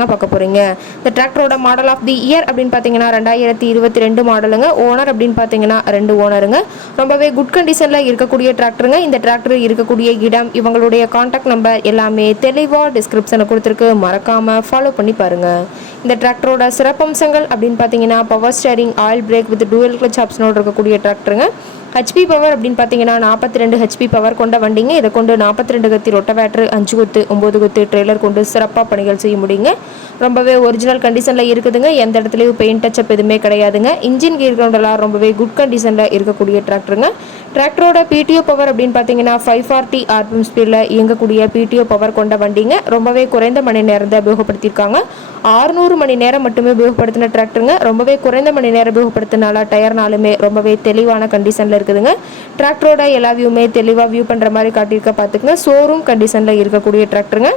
தாங்க பார்க்க போகிறீங்க இந்த டிராக்டரோட மாடல் ஆஃப் தி இயர் அப்படின்னு பார்த்தீங்கன்னா ரெண்டாயிரத்தி இருபத்தி ரெண்டு மாடலுங்க ஓனர் அப்படின்னு பார்த்தீங்கன்னா ரெண்டு ஓனருங்க ரொம்பவே குட் கண்டிஷனில் இருக்கக்கூடிய டிராக்டருங்க. இந்த டிராக்டர் இருக்கக்கூடிய இடம் இவங்களுடைய காண்டாக்ட் நம்பர் எல்லாமே தெளிவாக டிஸ்கிரிப்ஷனில் கொடுத்துருக்கு. மறக்காமல் ஃபாலோ பண்ணி பாருங்கள் இந்த டிராக்டரோட சிறப்பம்சங்கள் அப்படின்னு பார்த்தீங்கன்னா power steering oil brake with dual clutch ஆப்ஷனோடு இருக்கக்கூடிய டிராக்டருங்க. ஹெச்பி பவர் அப்படின்னு பார்த்தீங்கன்னா நாற்பத்தி ரெண்டு ஹெச்பி பவர் கொண்ட வண்டிங்க. இதை கொண்டு நாற்பத்தி ரெண்டு கத்தி ரொட்டவேட்ரு அஞ்சு குத்து ஒம்பது குத்து ட்ரெய்லர் கொண்டு சிறப்பாக பணிகள் செய்ய முடியுங்க. ரொம்பவே ஒரிஜினல் கண்டிஷனில் இருக்குதுங்க. எந்த இடத்துலையும் பெயிண்ட் டச்சப் எதுவுமே கிடையாதுங்க. இன்ஜின் கீர் கிரவுண்டெல்லாம் ரொம்பவே குட் கண்டிஷனில் இருக்கக்கூடிய டிராக்டருங்க டிராக்டரோட பிடிஓ பவர் அப்படின்னு பார்த்தீங்கன்னா ஃபைவ் ஃபார்ட்டி ஆர்பிஎம் ஸ்பீடில் இயங்கக்கூடிய பிடிஓ பவர் கொண்ட வண்டிங்க. ரொம்பவே குறைந்த மணி நேரம் தான் உபயோகப்படுத்தியிருக்காங்க. ஆறுநூறு மணி நேரம் மட்டுமே உபயோகப்படுத்தின டிராக்டருங்க ரொம்பவே குறைந்த மணி நேரம் உபயோகப்படுத்தினால டயர்னாலுமே ரொம்பவே தெளிவான கண்டிஷனில் இருக்குதுங்க. டிராக்டரோட எல்லா வியூமே தெளிவாக வியூ பண்ணுற மாதிரி காட்டியிருக்க பார்த்துக்குங்க ஷோரூம் கண்டிஷனில் இருக்கக்கூடிய டிராக்டருங்க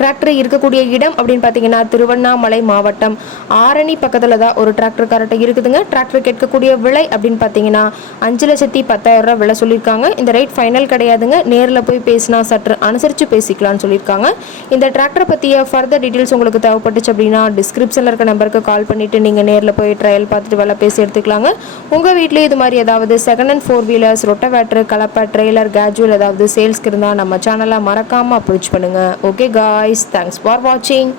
டிராக்டர் இருக்கக்கூடிய இடம் அப்படின்னு பார்த்தீங்கன்னா திருவண்ணாமலை மாவட்டம். ஆரணி பக்கத்தில் தான் ஒரு டிராக்டர் கரெக்டாக இருக்குதுங்க. டிராக்டர் கேட்கக்கூடிய விலை அப்படின்னு பார்த்தீங்கன்னா அஞ்சு லட்சத்தி பத்தாயிரம் ரூபா விலை சொல்லியிருக்காங்க. இந்த ரேட் ஃபைனல் கிடையாதுங்க. நேரில் போய் பேசினா சற்று அனுசரித்து பேசிக்கலாம்னு சொல்லியிருக்காங்க. இந்த டிராக்டரை பற்றிய ஃபர்தர் டீட்டெயில்ஸ் உங்களுக்கு தேவைப்பட்டுச்சு அப்படின்னா டிஸ்கிரிப்ஷனில் இருக்க நம்பருக்கு கால் பண்ணிவிட்டு நீங்கள் நேரில் போய் ட்ரையல் பார்த்துட்டு விலை பேசி எடுத்துக்கலாங்க. உங்கள் வீட்லேயும் இது மாதிரி ஏதாவது second and four wheelers rotavator கலப்பை ட்ரெய்லர் கேஜுவல் ஏதாவது சேல்ஸ்க்கு இருந்தால் நம்ம சேனலை மறக்காமல் அப்ரோச் பண்ணுங்கள் ஓகே காய்ஸ் தேங்க்ஸ் ஃபார் வாட்சிங்